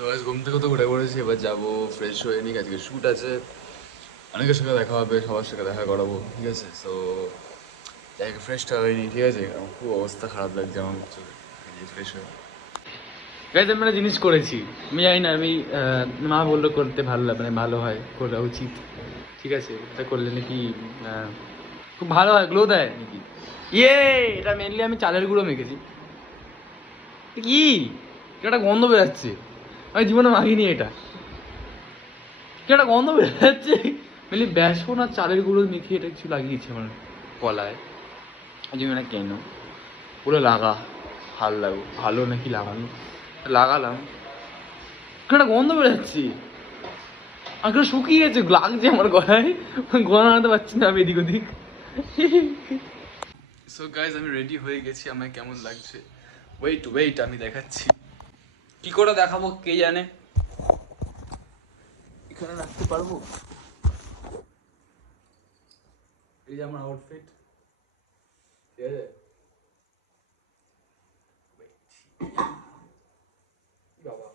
তো আজ ঘুম থেকে তো ঘুরে পড়েছি, এবার যাবো ফ্রেশ হয়ে নিই, আজকে শ্যুট আছে, অনেকের সাথে দেখা হবে, সবার সাথে দেখা করাবো, ঠিক আছে। সো যাই ফ্রেশটা হয়নি, ঠিক আছে, আমার খুব অবস্থা খারাপ লাগছে আমার ফ্রেশ হয়ে। গাইজ আমি একটা জিনিস করেছি, আমি জানি না, আমি মা বললো করতে ভালো লাগে, মানে ভালো হয়, করা উচিত, ঠিক আছে। এটা করলে নাকি খুব ভালো হয়, গ্লো দেয় নাকি। এটা মেনলি আমি চালের গুঁড়ো মেখেছি। কি একটা গন্ধ বেরোচ্ছে, আমি জীবনে মাখিনি এটা, কি একটা গন্ধ বেরোচ্ছে। মেনলি বেসন আর চালের গুঁড়ো মেখে এটা কিছু লাগিয়েছে আমার গলায়, আমি না কেন পুরো লাগা ভাল লাগো, ভালো নাকি লাগানো, লাগালাম, কি একটা গন্ধ বেরোচ্ছে, আর শুকিয়ে গেছে, লাগছে আমার গলায়, গলা আনাতে পারছি না আমি এদিক ওদিক। সো গাইজ আমি রেডি হয়ে গেছি, আমার কেমন লাগছে ওয়েট আমি দেখাচ্ছি। কি করে দেখাবো কে জানে, এখানে রাখতে পারবো। এই যে আমার আউটফিট, ঠিক আছে। বাবা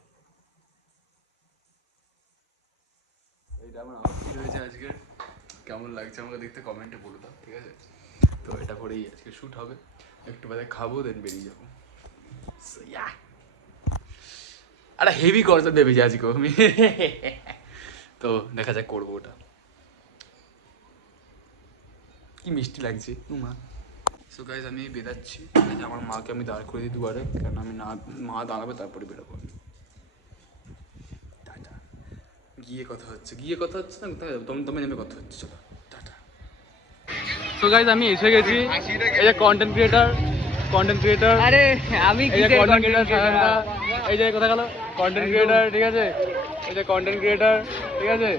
এইটা আমার আউটফিট হয়েছে আজকে, কেমন লাগছে আমাকে দেখতে কমেন্টে বলে দাও, ঠিক আছে। তো এটা করেই আজকে শ্যুট হবে, একটু বাদে খাবো, দেন বেরিয়ে যাবো। আরে হেভি করতে দেবে যে আজকে আমি, তো দেখা যাক করবো ওটা। কি মিষ্টি লাগছে মা। সো গাইজ আমি বেরাচ্ছি, আমার মাকে আমি দাঁড় করে দিই দুয়ারে, কারণ আমি না, মা দাঁড়াবে তারপরে বেরোবো আমি। টাটা। গিয়ে কথা হচ্ছে না, কোথায় যাবো, তুমি নেমে কথা হচ্ছে, চলো টাটা। সো গাইজ আমি এসে গেছি, এই যে কন্টেন্ট ক্রিয়েটার, আরে আমি এই যে কন্টেন্ট ক্রিয়েটার, এই যে কোথায় গেল কন্টেন্ট ক্রিয়েটার, ঠিক আছে, এই যে কন্টেন্ট ক্রিয়েটার, ঠিক আছে,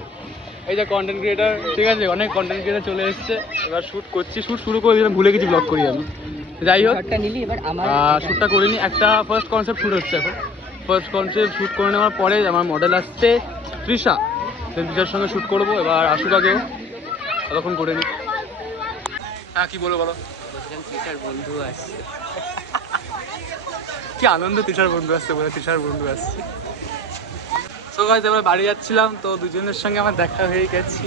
এই যে কন্টেন্ট ক্রিয়েটার, ঠিক আছে, অনেক কন্টেন্ট ক্রিয়েটার চলে এসছে, এবার শ্যুট করছি, শ্যুট শুরু করে দিলাম, ভুলে গেছি ব্লগ করি আমি। যাই হোক শ্যুটটা করিনি, একটা ফার্স্ট কনসেপ্ট শ্যুট হচ্ছে এখন, ফার্স্ট কনসেপ্ট শ্যুট করে নেওয়ার পরে আমার মডেল আসছে তৃষা, তৃষার সঙ্গে শ্যুট করবো, এবার আসুক আগেও, ততক্ষণ করে নিই। হ্যাঁ কি বলো, তৃষার বন্ধু আসছে, কি আনন্দ, তৃষার বন্ধু আসছে বলে, তৃষার বন্ধু আসছে। সো গাইস আমরা বাড়ি যাচ্ছিলাম, তো দুজনের সঙ্গে আমার দেখা হয়ে গেছি।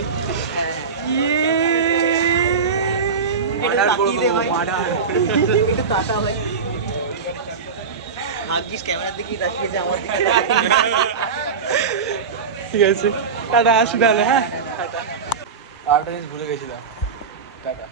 ঠিক আছে, টাটা, আসি তাহলে। হ্যাঁ টাটা, আরেকটা জিনিস ভুলে গেছিলাম, টাটা।